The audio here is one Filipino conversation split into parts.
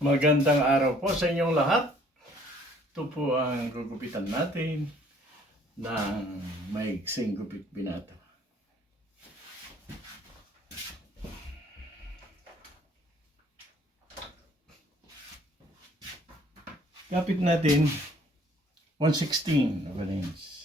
Magandang araw po sa inyong lahat. Ito po ang gugupitan natin ng maiksing gupit binato. Kapit natin 1/16 of an inch.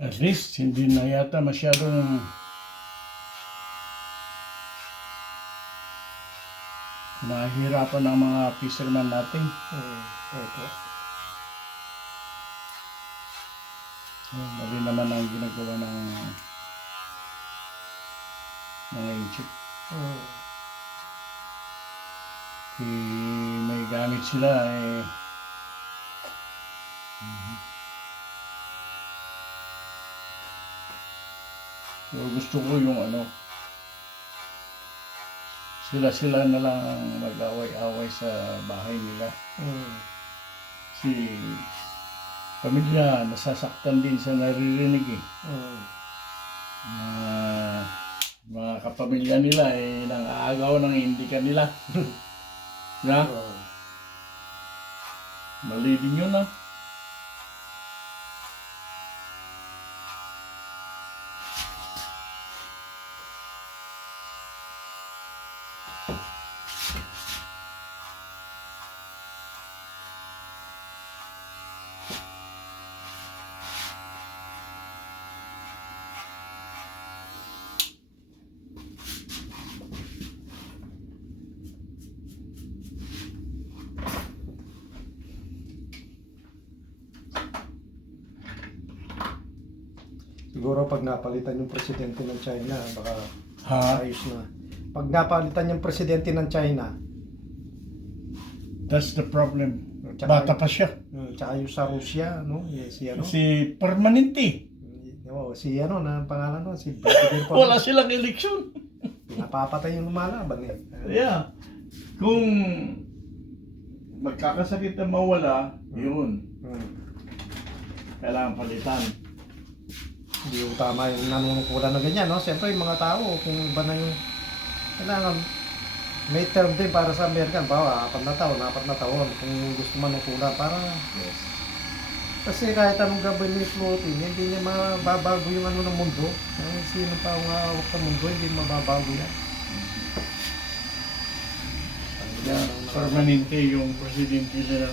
At least, hindi na yata masyadong nahihirapan ang mga fisherman natin. Opo. Mali naman ang ginagawa ng mga Egypt. May gamit sila So, gusto ko yung sila na lang mag-away-away sa bahay nila. Kasi pamilya nasasaktan din sa naririnig . pamilya nila eh nang aagaw ng hindi kanila. Na? Oo. Mali din yun ah. Siguro pag napalitan yung presidente ng China, baka Ha? ayos na. Pag napalitan yung presidente ng China, That's the problem. Tsaka- Bata pa siya. tsaka yung sa Russia, no? Si ano? Si permanente. Si ano na ang pangalan no? Si Vladimir Putin. Wala silang eleksyon. Pinapapatay yung lumalaban eh. Yeah. Kung magkakasakit na mawala, yun. Hmm. Kailangan palitan. Hindi yung tama yung nanunungkulan na ganyan, no? Siyempre yung mga tao, kung iba na yung kailangan may term din para sa American, bawa, 4 na taon, kung gusto manungkulan, para kasi kahit anong gabay ni Putin, hindi niya mababago yung ano ng mundo. Sino pa ang hawak ng mundo, hindi mababago yan. Yeah, permanente yung presidente nila.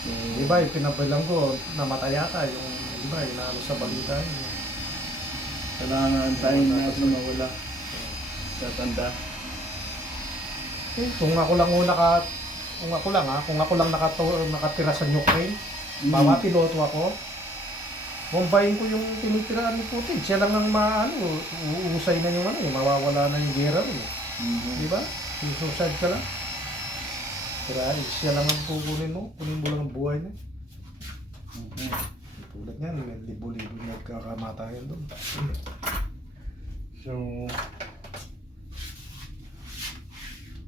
So, Di ba, yung pinabilang ko, namatay yata yung, di ba, yung ano sa balita yun. kailangan antayin natin mawala. Tatanda. Kung ako lang kung ako lang nakatira sa Ukraine, bawa piloto ako, bombayin ko yung tinitiraan ni Putin. Siya lang ang uusay na yung mawawala na yung gera rin. Di ba? Suicide ka lang. Kaya siya lang ang kunin mo lang ang buhay niya. Tulad niyan, may libo-libo nagkakamatayan doon. So,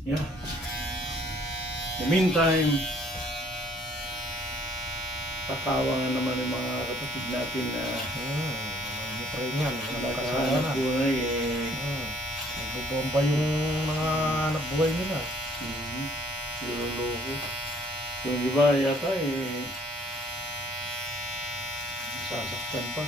yeah. In the meantime, tatawa nga naman yung mga kapatid natin na Mga Ukrainian, mga kasama nakahanap na. buhay eh. Nagbobomba yung mga anak buhay nila. Niloloko. Yung iba yata eh, sasaktan pa.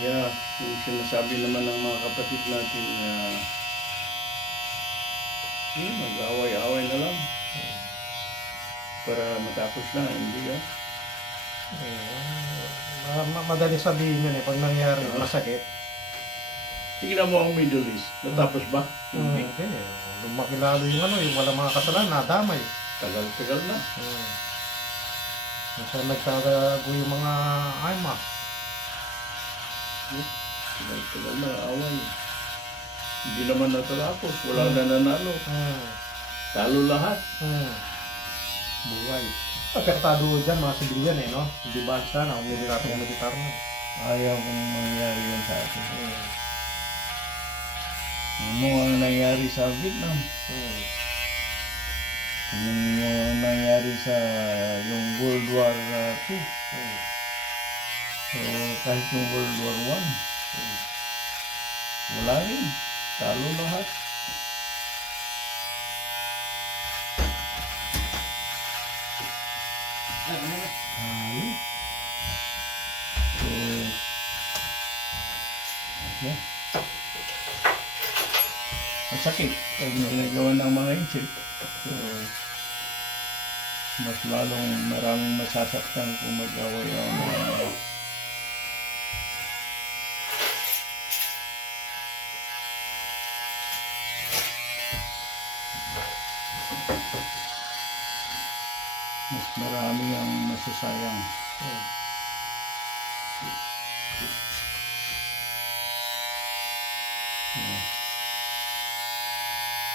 Yeah, yung sinasabi naman ng mga kapatid natin na mag-away-away na lang para matapos na, hindi ah. Madali sabihin yun pag nangyari, masakit. Tingnan mo ang Middle East, natapos ba? Hindi. Okay. Lumaki lalo yung walang mga kasalanan, nadamay. Tagal-tagal na. Kasi nagtatago yung mga IMAX. Tagal-tagal na away. Hindi naman natapos, wala na nanalo. Talo lahat. Buhay. Apektado dyan mga sibilyan no? Hindi ba sana, militar na. Ayaw kong mangyari yan sa atin. Ano ang nangyari sa Vietnam? Ano ang nangyari sa yung World War II? So, kahit yung World War I, wala rin. Talo lahat. So, yeah. Masakit pag ginagawa ng mga inchip. So, mas lalong maraming masasaktan kung mag-away ang mga mas marami ang masasayang.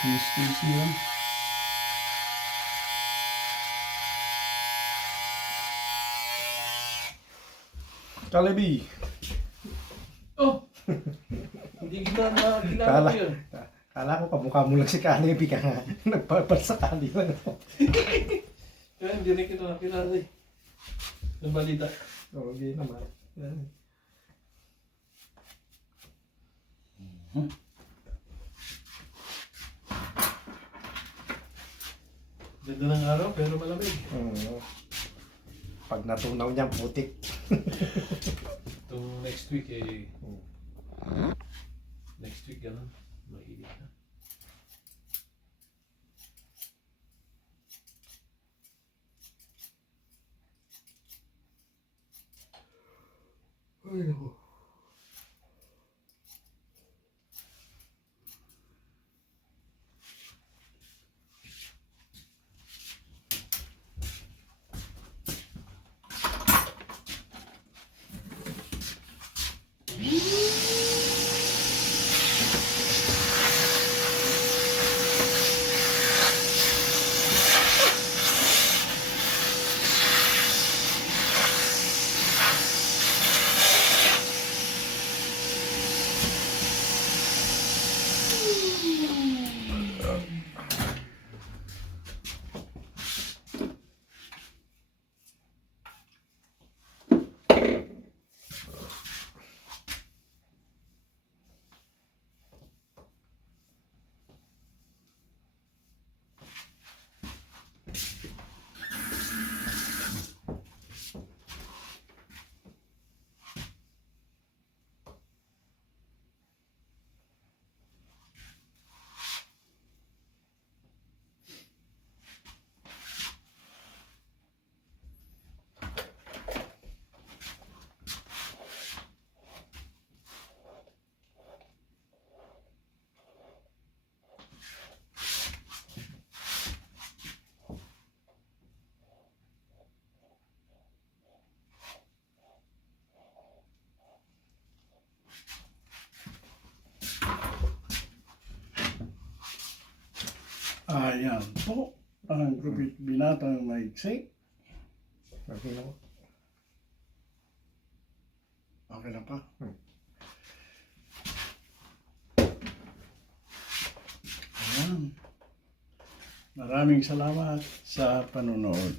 Peace, peace, yun. Jollibee. Oh! Hindi kita Kala, nakilala ko yun. kala ko kamukha mo lang si Jollibee ka nga. Nagpapasakali lang ako. Kaya hindi rin kita nakilala eh. Ang balita. Okay naman. Yan. Ganda ng araw pero malamig. Pag natunaw niyang putik. Itong next week eh. Next week gano'n. Mainit na. Ay, naku. Ayan po ang gupit binatang maiksi. Okay na po. Okay na pa. Ayan. Maraming salamat sa panonood.